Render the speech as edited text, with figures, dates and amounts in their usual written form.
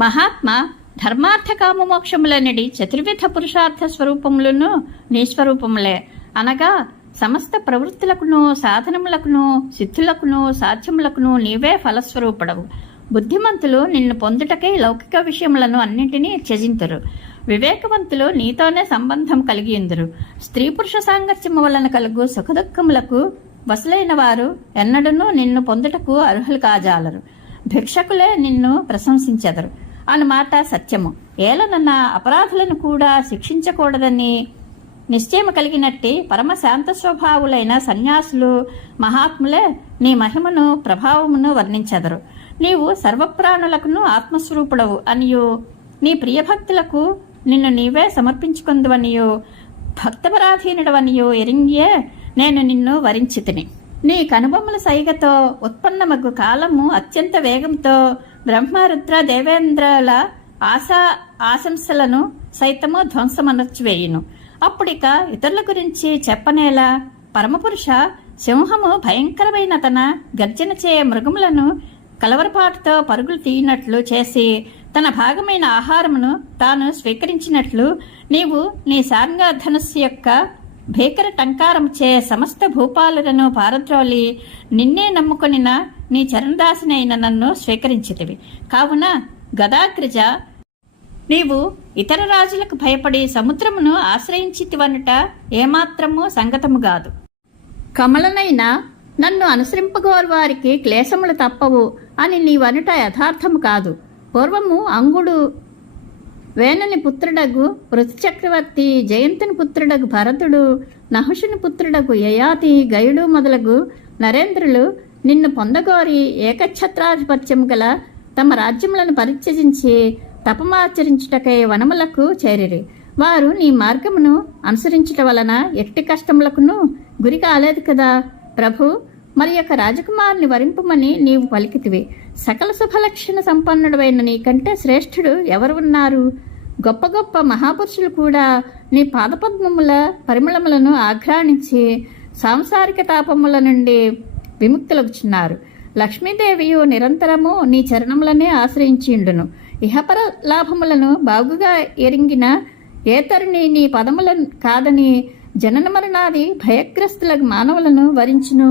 మహాత్మ ధర్మార్థ కామ మోక్షములనడి చతుర్విధ పురుషార్థ స్వరూపములను నీ స్వరూపములే. అనగా సమస్త ప్రవృత్తులకును సాధనములకును సిద్ధులకును సాధ్యములకును నీవే ఫలస్వరూపుడవు. బుద్ధిమంతులు నిన్ను పొందుటకై లౌకిక విషయములను అన్నింటినీ త్యజింతురు. వివేకవంతులు నీతోనే సంబంధం కలిగియుందురు. స్త్రీ పురుష సాంగత్యము వలన కలుగు సుఖదుఖములకు వసులైన వారు ఎన్నడూనూ నిన్ను పొందుటకు అర్హులు కాజాలరు. భిక్షకులే నిన్ను ప్రశంసించెదరు అన్నమాట సత్యము. ఏలనన్న అపరాధులను కూడా శిక్షించకూడదని నిశ్చయము కలిగినట్టి పరమ శాంత స్వభావులైన సన్యాసులు మహాత్ములే నీ మహిమను ప్రభావమును వర్ణించెదరు. నీవు సర్వప్రాణులకును ఆత్మస్వరూపుడవు అనియు నీ ప్రియభక్తులకు నిన్ను నీవే సమర్పించుకుందువనియు భక్తపరాధీనుడవనియు ఎరింగియే నేను నిన్ను వరించితిని. నీ కనుబొమ్మల సైగతో ఉత్పన్నమగు కాలము అత్యంత వేగంతో బ్రహ్మరుద్ర దేవేంద్రుల ఆశంసలను సైతము ధ్వంసమనర్చివేయును. అప్పుడిక ఇతరుల గురించి చెప్పనేలా. పరమపురుష సింహము భయంకరమైన తన గర్జన చే మృగములను కలవరపాటుతో పరుగులు తీయనట్లు చేసి తన భాగమైన ఆహారమును తాను స్వీకరించినట్లు నీవు నీ సారంగధనుస్సు యొక్క భీకర టంకారముచే సమస్త భూపాలులను పారద్రోలి నిన్నే నమ్ముకొనిన నీ చరణదాసినైన నన్ను స్వీకరించితివి. కావున గదాగ్రజ, నీవు ఇతర రాజులకు భయపడి సముద్రమును ఆశ్రయించితివనుట ఏమాత్రము సంగతము గాదు. కమలనైనా నన్ను అనుసరింపగోరు వారికి క్లేశములు తప్పవు అని నీవనుట యథార్థము కాదు. పూర్వము అంగుడు వేనని పుత్రుడగు పృథుచక్రవర్తి, జయంతుని పుత్రుడగు భరతుడు, నహుషుని పుత్రుడగు యయాతి, గయుడు మొదలగు నరేంద్రులు నిన్ను పొందగోరి ఏకఛత్రాధిపత్యము గల తమ రాజ్యములను పరిత్యజించి తపమాచరించుటకై వనములకు చేరిరి. వారు నీ మార్గమును అనుసరించుట వలన ఎట్టి కష్టములకును గురి కాలేదు కదా. ప్రభు, మరి యొక్క రాజకుమారుని వరింపమని నీవు పలికితివి. సకల శుభలక్షణ సంపన్నుడైన నీకంటే శ్రేష్ఠుడు ఎవరు ఉన్నారు? గొప్ప గొప్ప మహాపురుషులు కూడా నీ పాదపద్మముల పరిమళములను ఆఘ్రాణించి సాంసారిక తాపముల నుండి విముక్తులగుచున్నారు. లక్ష్మీదేవియు నిరంతరము నీ చరణములనే ఆశ్రయించిండును. ఇహపర లాభములను బాగుగా ఎరింగిన ఏతరుని నీ పదములను కాదని జనన మరణాది భయగ్రస్తుల మానవులను వరించును.